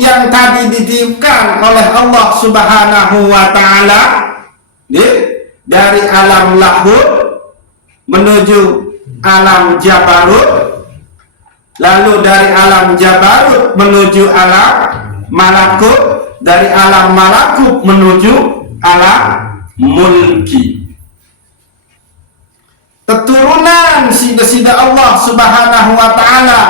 yang tadi ditiupkan oleh Allah Subhanahu wa Ta'ala dari alam lahud menuju alam jabarut, lalu dari alam jabarut menuju alam malakut, dari alam malakut menuju alam mulki. Keturunan sida-sida Allah Subhanahu wa Ta'ala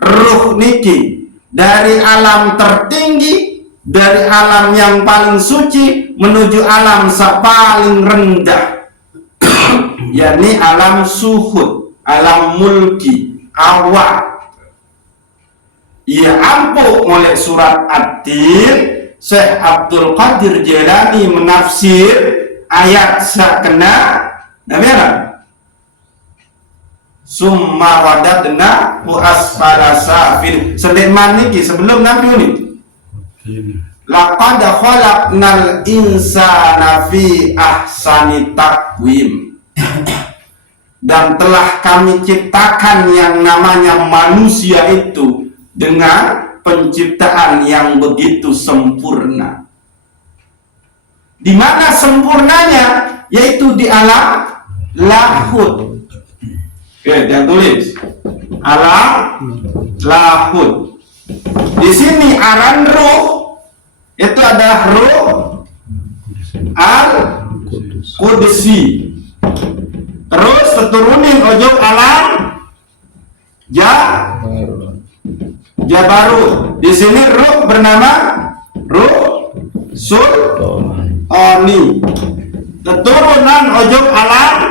ruh niki dari alam tertinggi, dari alam yang paling suci menuju alam paling rendah yakni alam suhud, alam mulki awal. Ia ampuh oleh surat At-Tin, Syekh Abdul Qadir Jailani menafsir ayat sakena namanya summa wadadna hu asfala safil. Sedeman niki sebelum Nabi ini laqad khalaqnal insana fi ahsani taqwim, dan telah kami ciptakan yang namanya manusia itu dengan penciptaan yang begitu sempurna. Di mana sempurnanya? Yaitu di alam lahud. Oke, jangan tulis alam lahud. Di sini aran ruh itu adalah ruh al-qudsi. Terus turunin ojok alam jabarut. Di sini ruh bernama ruh sultani. Keturunan ojok alam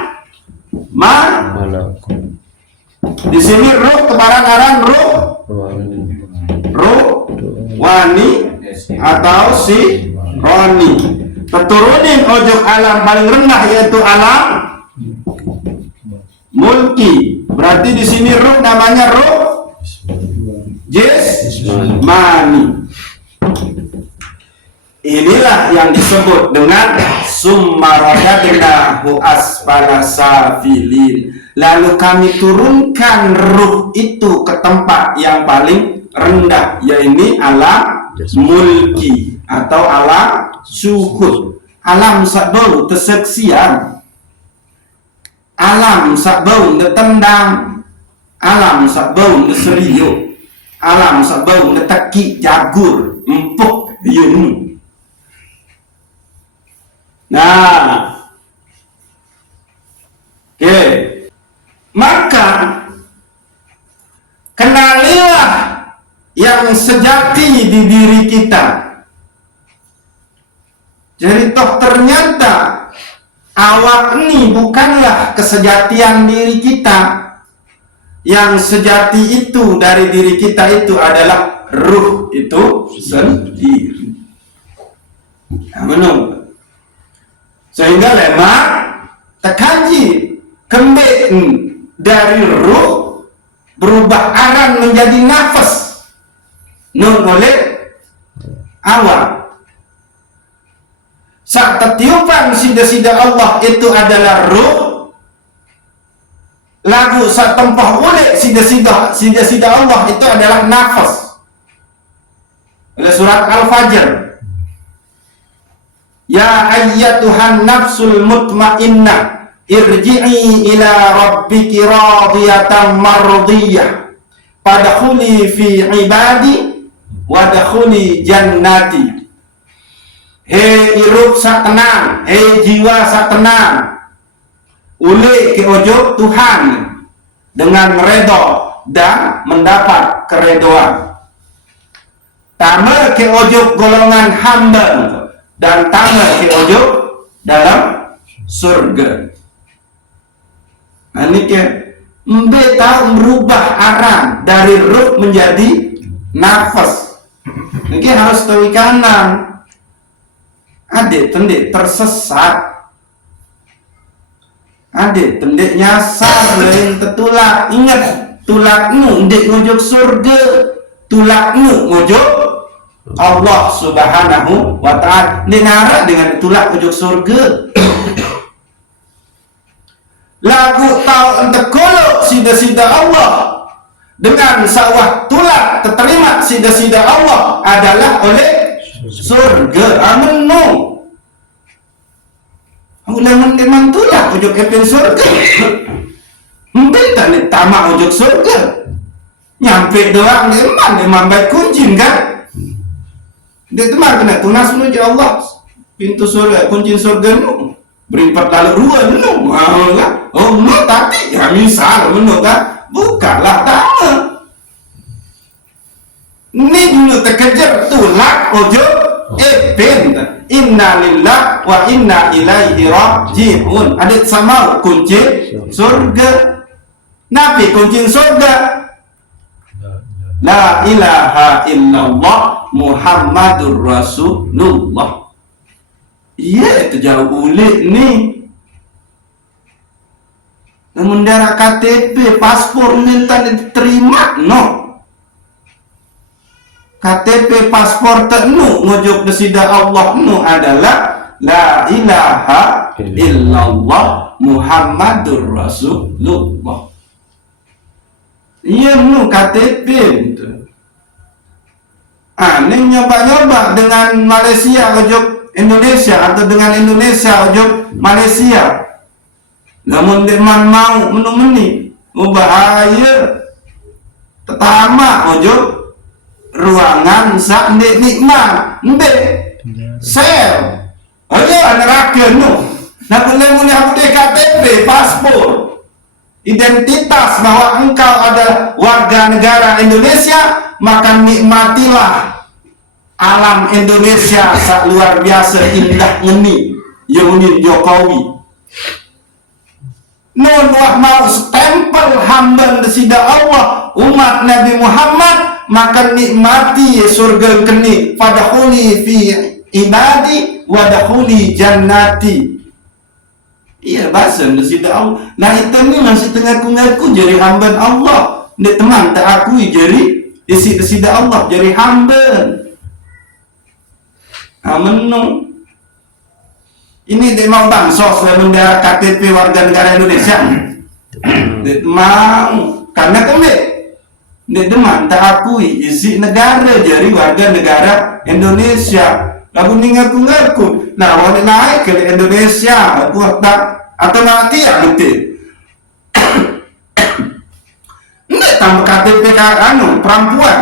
di sini ruh kebaran ruh wani atau si roni. Keturunin ojok alam paling rendah yaitu alam mulki. Berarti di sini ruh namanya ruh jismani. Inilah yang disebut dengan summa radadnahu asfala safilin. Lalu kami turunkan ruh itu ke tempat yang paling rendah, yaitu alam mulki atau alam syuhud. Alam sakbau terseksian, alam sakbau tertendang, alam sakbau terseriuk, alam sakbau tertekik jagur empuk yunu. Nah, oke. Maka kenalilah yang sejati di diri kita. Jadi toh ternyata awak ini bukanlah kesejatian diri kita. Yang sejati itu dari diri kita itu adalah ruh itu sendiri. Menurut sehingga lemak tekanji kembali dari ruh berubah aran menjadi nafas nun oleh awal. Saat ketiupan sida-sida Allah itu adalah ruh, lagu saat tempah oleh sida-sida Allah itu adalah nafas. Oleh surat Al-Fajr, ya ayyatuhan nafsul mutmainnah irji'i ila rabbiki radiyatan mardiyah fadkhuli fi ibadi wadkhuli jannati. Hei irup sak tenang, hei jiwa sak tenang, ule ke ojo Tuhan dengan redha dan mendapat keredoan. Tama ke ojo golongan hamba dan tama ke ojo dalam surga. Ini ke tahu merubah arah dari ruh menjadi nafas. Ini harus tahu kanan. Adik tendik tersesat, adik tendik nyasar lain tertulak. Ingat, tulakmu ndik ngojok surga, tulakmu ngojok Allah Subhanahu wa Ta'ala. Dengar dengan tulak ngojok surga. Lagu tahu ente kolok sida-sida Allah dengan sawah tulak terterima sida-sida Allah adalah oleh surga. Amenu ulama memang tulak ujung kepen surga. Mungkin tak ni tamak ujung surga. Nyampe doang memang baik kunci kan. Dia temar kena tunas menuju Allah. Pintu surga, kunci surga nu berempat lalu dua nu. Oh, nu tadi ya misal nu kan. Bukalah tama. Ini dulu terkejar tulak ujung kepen. Inna lillah wa inna ilaihi raji'un. Ada sama kunci surga. Nabi kunci surga. La ilaha illallah Muhammadur Rasulullah. Iya, itu jauh ulik nih. Namun darah KTP, paspor minta diterima, no. KTP paspor teknu ngujuk desida Allah nu adalah la ilaha illallah Muhammadur Rasulullah. Iya nu KTP itu. Ini nyoba-nyoba dengan Malaysia ujuk Indonesia atau dengan Indonesia ujuk Malaysia. Namun deman mau menumeni, bahaya. Pertama ujuk ruangan sak ndek nikmat ndek sel ayo neraka nu nak boleh aku dek KTP paspor identitas bahwa engkau adalah warga negara Indonesia, maka nikmatilah alam Indonesia sak luar biasa indah ngeni Yaunin Jokowi nun wah mau stempel hamba desida Allah umat Nabi Muhammad, maka nikmati surga keni fadkhuli fi ibadi wadkhuli jannati. Iya bahasa desida Allah. Nah itu ni masih tengah ngaku jadi hamba Allah. Ni teman tak akui jadi isi desida Allah jadi hamba. Amenu. Ini dia mau bansos bendera KTP warga negara Indonesia. Dia mau karena kami dia deman tak akui isi negara jadi warga negara Indonesia. Lalu ni ngaku-ngaku. Nah, orang naik ke Indonesia, aku tak atau nanti ya nanti. Ini tanpa KTP perempuan,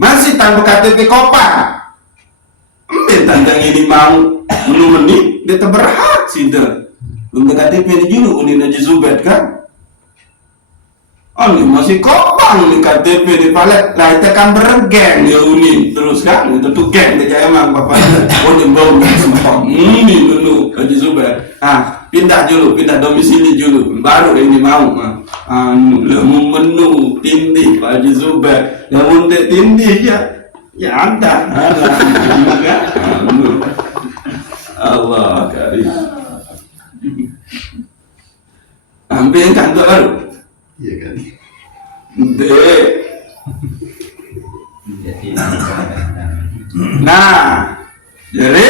masih tanpa KTP kopan. Tantang ini mau menumeni, dia terberhak sih dah. Untuk KTP ini dulu, ini Haji Zubaid kan? Oh, ini masih kopang di KTP di palet. Lah itu kan bergeng ya uni terus kan itu tuh geng dia emang bapak. Oh nyembong semua. Ini dulu Haji Zubair. Pindah dulu, pindah domisili dulu. Baru ini mau. Lemu menu tindih Pak Haji Zubair. Lemu tindih ya ada. Allah karim. Ambil kantor baru. Iya kan? Dek. Nah, jadi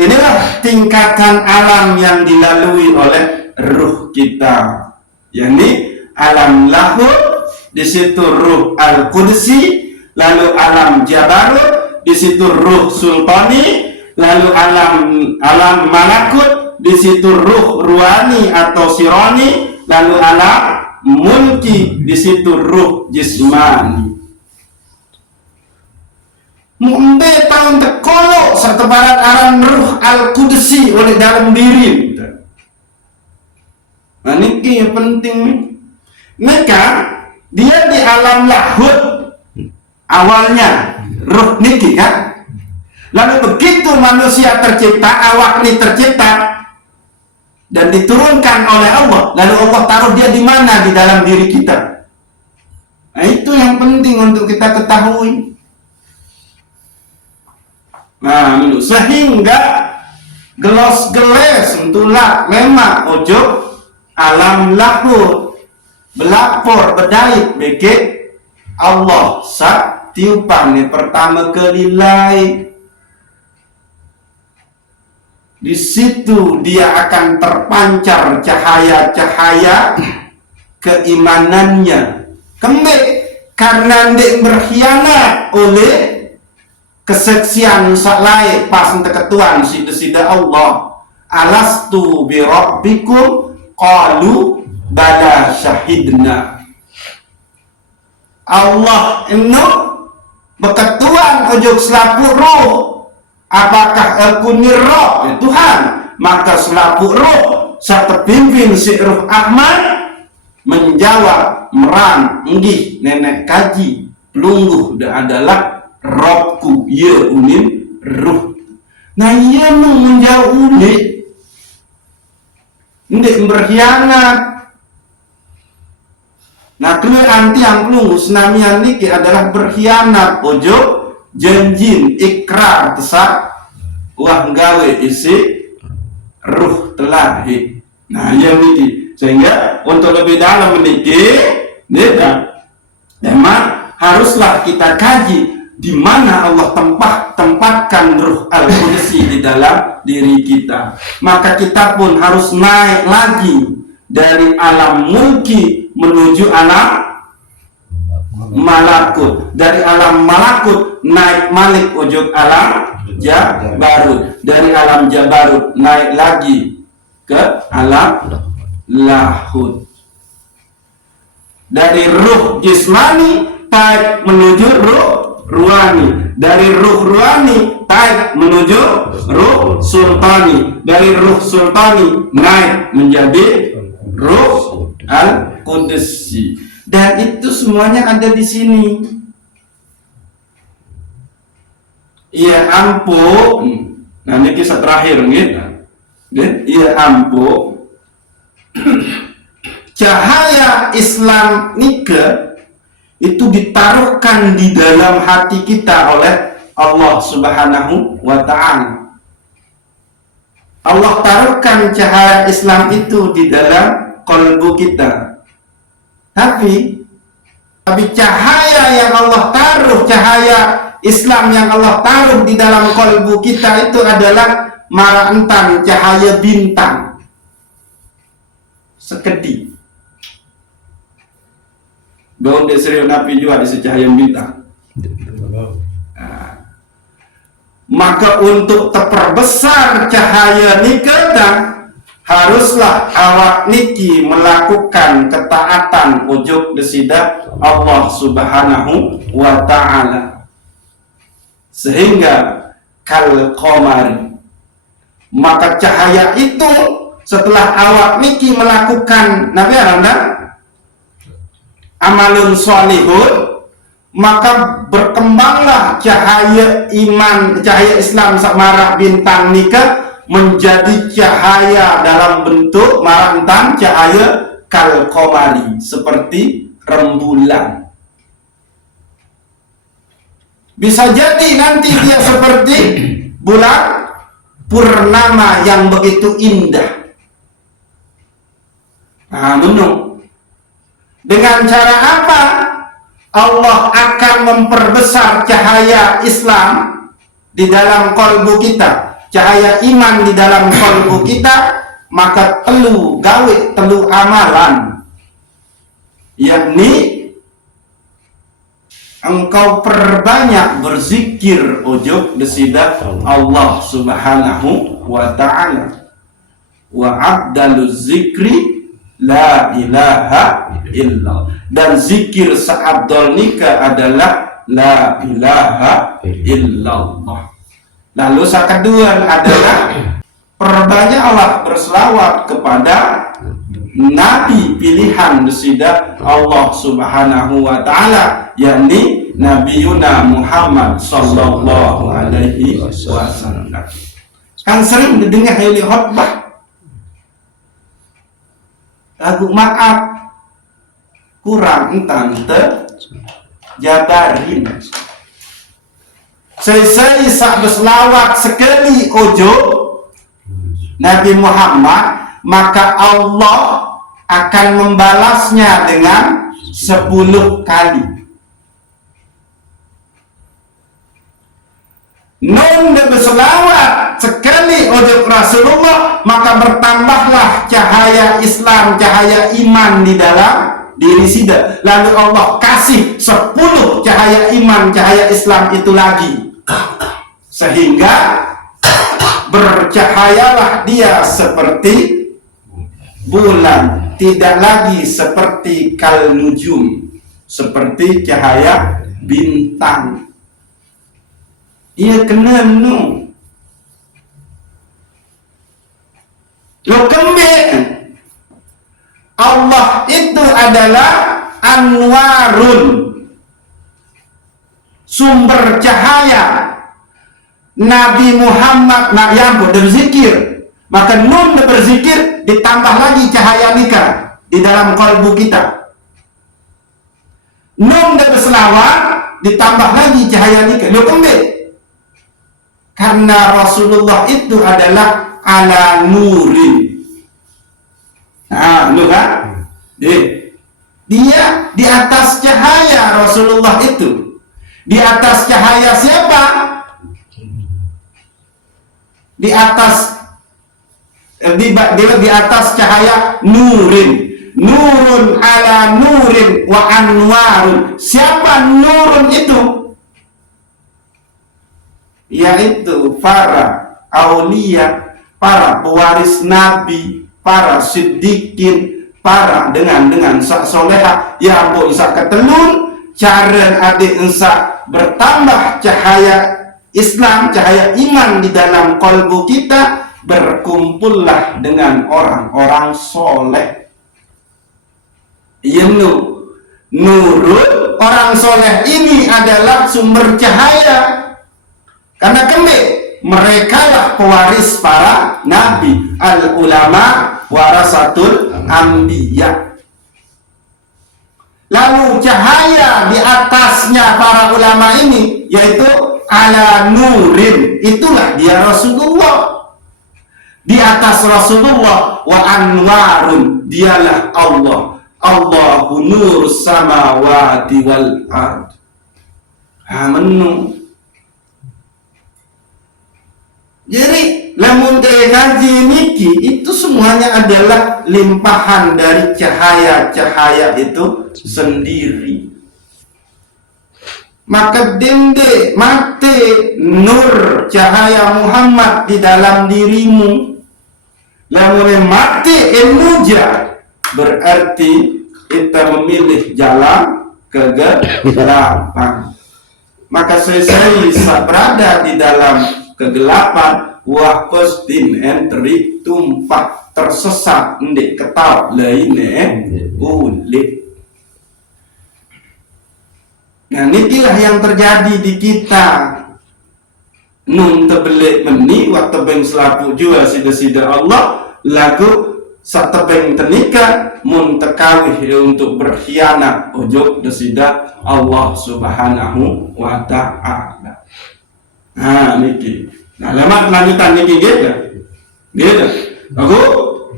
inilah tingkatan alam yang dilalui oleh ruh kita. Yakni alam lahud, di situ ruh al-qudsi, lalu alam jabarut, di situ ruh sultani, lalu alam malakut, di situ ruh ruani atau sironi, lalu alam mulki, di situ ruh jismani. Mumbe tahun tekolo satu barat alam ruh al-qudsi oleh dalam diri. Nah ini yang penting. Maka dia di alam lahud awalnya ruh niki kan. Lalu begitu manusia tercipta, awak ini tercipta dan diturunkan oleh Allah, lalu Allah taruh dia di mana di dalam diri kita. Nah itu yang penting untuk kita ketahui. Nah sehingga gelos-geles entulak memang ojo alam lahud belapor bedait beke Allah sak tiupan ni pertama kali lai. Di situ dia akan terpancar cahaya-cahaya keimanannya. Kembali karena ndek berkhianat oleh kesaksian salai pas ketuan sida Allah. Alastu bi rabbikum qalu bala syahidna. Allah eno beketuan ojok selaku roh, apakah aku ni roh ya Tuhan, maka selaku roh serta pimpin si Ruh Ahmad menjawab merang nggih nenek kaji pelungguh adalah Robku ya unin ruh. Nah ia menjawab unik ndik berkhianat. Nah, kue anti yang pelunggu senamian niki adalah berkhianat ojo janjin ikrar tesak wah gawe isi ruh telahi. Nah, yang niki sehingga untuk lebih dalam niki memang haruslah kita kaji di mana Allah tempatkan ruh al-qudsi di dalam diri kita. Maka kita pun harus naik lagi dari alam mulki menuju alam malakut, dari alam malakut naik malik ujung alam jabarut, dari alam jabarut naik lagi ke alam lahut, dari ruh jismani taik menuju ruh ruhani, dari ruh ruhani taik menuju ruh sultani, dari ruh sultani naik menjadi ruh al-qudsi, dan itu semuanya ada di sini. Iya ampun. Nah ini kisah terakhir gitu. Iya ampun. Cahaya Islam nika itu ditaruhkan di dalam hati kita oleh Allah Subhanahu wa ta'ala. Allah taruhkan cahaya Islam itu di dalam kalbu kita. Tapi cahaya yang Allah taruh, cahaya Islam yang Allah taruh di dalam kalbu kita itu adalah marantan cahaya bintang sekedip. Dong deserius napi juga di cahaya bintang. Nah, maka untuk terperbesar cahaya nikah haruslah awak niki melakukan ketaatan ujuk desida Allah Subhanahu wa ta'ala, sehingga kal qamari, maka cahaya itu setelah awak niki melakukan nabi anda amalun sholihun, maka berkembanglah cahaya iman, cahaya Islam sakmara bintang nikah menjadi cahaya dalam bentuk marantan cahaya kal qamari, seperti rembulan. Bisa jadi nanti dia seperti bulan purnama yang begitu indah. Nah, menung. Dengan cara apa Allah akan memperbesar cahaya Islam di dalam kalbu kita, cahaya iman di dalam kalbu kita? Maka telu gawe, telu amalan, yakni engkau perbanyak berzikir ujuk desida Allah Subhanahu wa ta'ala. Wa abdaluz zikri la ilaha illallah, dan zikir seabdal nikah adalah la ilaha illallah. Lalu yang kedua adalah perbanyaklah berselawat kepada Nabi pilihan desida Allah Subhanahu wa ta'ala, yakni Nabi Yuna Muhammad sallallahu alaihi wasallam. Kan sering didengar heli khutbah, lagu maaf kurang entah jabarin saya sak berselawat sekali ojo Nabi Muhammad, maka Allah akan membalasnya dengan 10 kali. Non dia berselawat sekali ojo Rasulullah, maka bertambahlah cahaya Islam, cahaya iman di dalam diri Sida, lalu Allah kasih 10 cahaya iman, cahaya Islam itu lagi, sehingga bercahayalah dia seperti bulan, tidak lagi seperti kal nujum, seperti cahaya bintang. Ia kena lo kembali. Allah itu adalah anwarun, sumber cahaya. Nabi Muhammad yang berzikir, maka nun berzikir ditambah lagi cahaya nikah di dalam kalbu kita. Nun berselawat ditambah lagi cahaya nikah. Lo kembali. Karena Rasulullah itu adalah ala nurin. Nah, lu kan? Dia di atas cahaya Rasulullah itu. Di atas cahaya siapa? Di atas di atas cahaya nurin. Nurun ala nurin wa anwarun. Siapa nurun itu? Yaitu para aulia, para pewaris Nabi, para siddiqin, para dengan sak soleha ya bo isa ketelun cara adik ensa bertambah cahaya Islam, cahaya iman di dalam kalbu kita, berkumpullah dengan orang-orang soleh. Nurul orang soleh ini adalah sumber cahaya. Karena mereka lah pewaris para nabi, al ulama warasatul anbiya. Lalu cahaya di atasnya para ulama ini yaitu ala nurin, itulah dia Rasulullah. Di atas Rasulullah wa anwarun, dialah Allah. Allahu nur samawati wal ard. Amanu. Jadi lamun kaji niki itu semuanya adalah limpahan dari cahaya-cahaya itu sendiri. Maka dende mate nur cahaya Muhammad di dalam dirimu. Lamun mate emuja, berarti kita memilih jalan kegelapan. Maka saya berada di dalam kegelapan, wah postin entri tumpah tersesat ndek ketau lainnya ulit. Nah, inilah yang terjadi di kita. Nun tebelik meni waktu beng selapu jua sida-sida Allah, lagu satebeng tenika mun tekawih untuk berkhianat ojo desida Allah Subhanahu wa ta'ala. Nah, niki. Nah, lemak lanjutan niki gitu. Gitu. Aku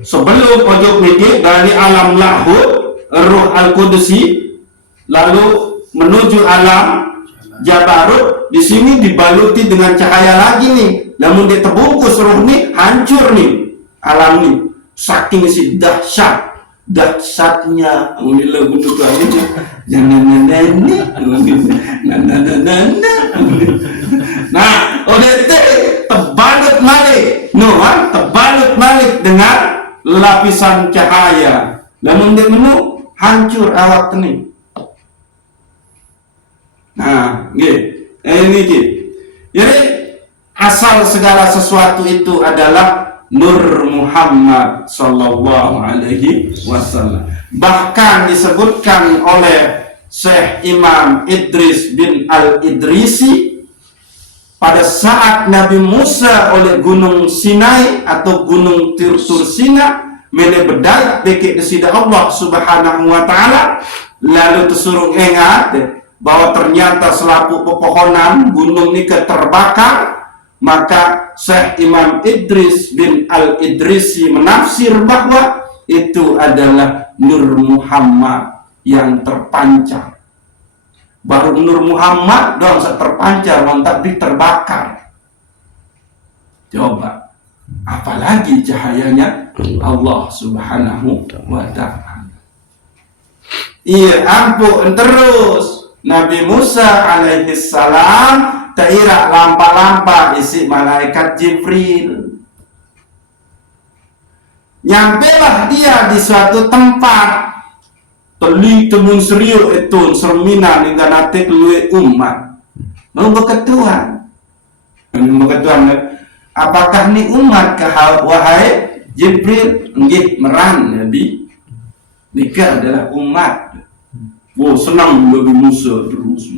sebelum ojo niki dari alam lahud Ruh Al-Qudusi lalu menuju alam Jabarut, di sini dibaluti dengan cahaya lagi nih. Namun dia terbungkus ruh nih, hancur nih alam nih. Saking si dahsyatnya alhamdulillah bentuk ini nah oleh itu terbalut malik dengan lapisan cahaya, namun dia menu hancur awak ini. Nah ini jadi asal segala sesuatu itu adalah Nur Muhammad sallallahu alaihi wasallam. Bahkan disebutkan oleh Syekh Imam Idris bin Al-Idrisi pada saat Nabi Musa oleh Gunung Sinai atau Gunung Tursina mele bedayak deke desida Allah Subhanahu wa taala, lalu tersuruh ingat bahwa ternyata selaku pepohonan gunung ini terbakar. Maka Syekh Imam Idris bin Al-Idrisi menafsir bahwa itu adalah Nur Muhammad yang terpancar. Baru Nur Muhammad doang terpancar, tapi terbakar. Coba, apalagi cahayanya Allah Subhanahu wa ta'ala. Iya ampun terus Nabi Musa alaihi salam taira lampa-lampa isi malaikat Jibril. Nyampelah dia di suatu tempat teli temun serius itu sermina hingga nanti keluar umat mau berketuan apakah ni umat wahai Jibril nggih meran Nabi nika adalah umat. Wow senang Nabi Musa terus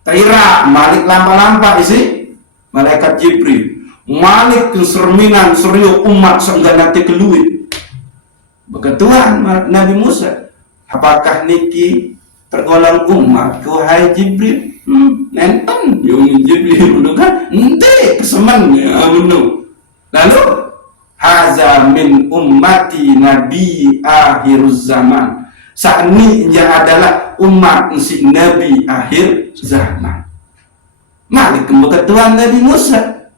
taira malik lampa-lampa isi malaikat Jibril malik ke serminan serius umat sehingga nanti keluar berketuan Nabi Musa. Apakah niki tergolong umat wahai Jibril? Nenten yung Jibril kan ente kesemen ya benu. Lalu haza min ummati nabi akhir zaman. Saat ini ia adalah umat si nabi akhir zaman. Malik kebetulan Nabi Musa.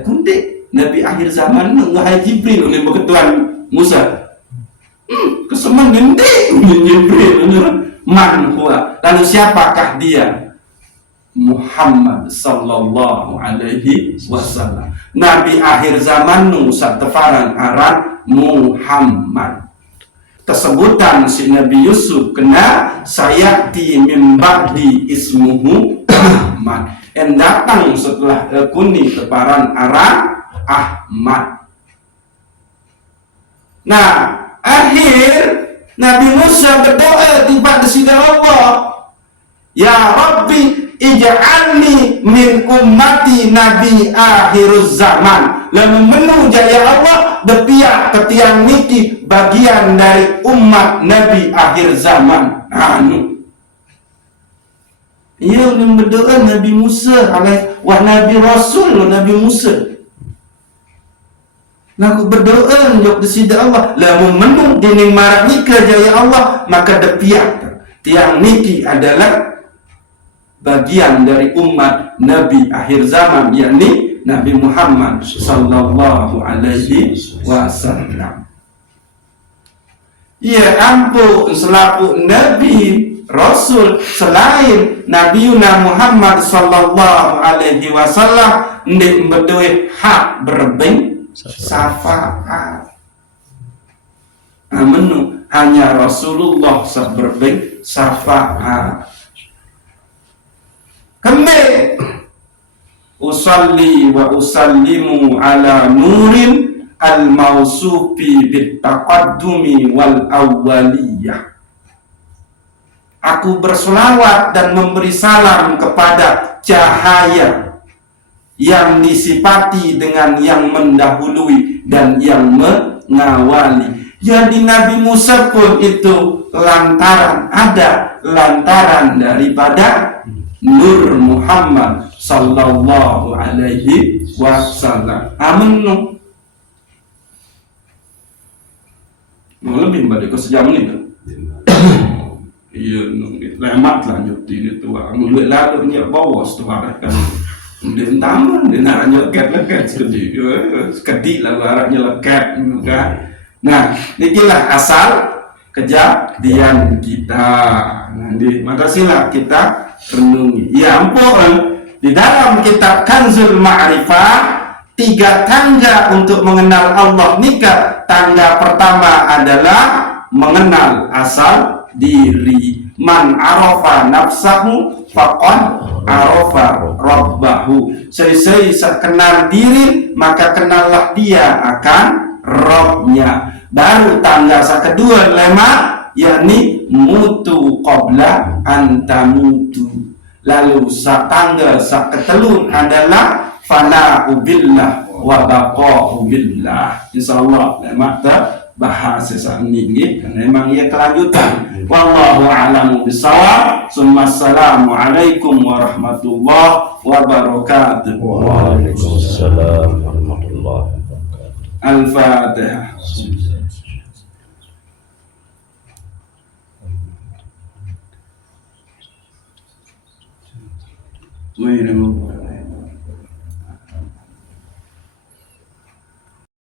Kunti nabi akhir zaman wahai Jibril ini kebetulan Musa. Kesemen gede Jibril man huwa. Lalu siapakah dia? Muhammad sallallahu alaihi wasallam. Nabi akhir zaman nusa tefaran aran Muhammad. Kesebutan si Nabi Yusuf kena sayati min ba'di ismuhu Ahmad. Yang datang setelah kuni teparan aran Ahmad. Nah, akhir Nabi Musa berdoa tiba di sisi Allah. Ya Rabbi ij'alni min ummati nabi akhir zaman. Lalu menuju ya Allah depiak ketiang niki bagian dari umat Nabi akhir zaman. Anu. Ia berdoa Nabi Musa wah Nabi Rasul Nabi Musa. Aku berdoa untuk disida Allah lalu menung dining marak nikah jaya Allah maka depiak tiang niki adalah bagian dari umat Nabi akhir zaman yakni Nabi Muhammad sallallahu alaihi wasallam. Ya ampun selaku Nabi Rasul selain Nabi Muhammad sallallahu alaihi wasallam ndik berdoa hak berbeng syafaat. Amenu hanya Rasulullah berbeng syafaat. Kembali usalli wa usallimu ala nurin al-mausufi bit-taqaddumi wal awwaliyah. Aku berselawat dan memberi salam kepada cahaya yang disifati dengan yang mendahului dan yang mengawali. Jadi Nabi Musa pun itu lantaran daripada Nur Muhammad sallallahu alaihi wasallam. Amin. Mau lebih pada sejam ini kan? Iya, lemat lanjut ini tua. Mulut lalu ni bawa setuara kan. Dia taman, dia nak nyeleket sekedi lagu Arabnya leket kan. Nah, inilah asal kejadian kita. Nanti maka sila kita renungi. Ya ampun, di dalam kitab Kanzul Ma'rifah 3 tangga untuk mengenal Allah nikah. Tangga pertama adalah mengenal asal diri. Man arafa nafsahu faqad arafa rabbahu. Selisih kenal diri maka kenallah dia akan Robnya. Baru tangga kedua lema yakni mutu qabla antamutu. Lalu tangga ketelun adalah fana'u billah wa baqa'u billah. Insyaallah lema bahasa saat ini karena memang ia kelanjutan. Wallahu a'lamu bishawab. Assalamu alaikum warahmatullahi wabarakatuh. Waalaikumsalam warahmatullahi wabarakatuh. Al-Fatihah. Wait a minute.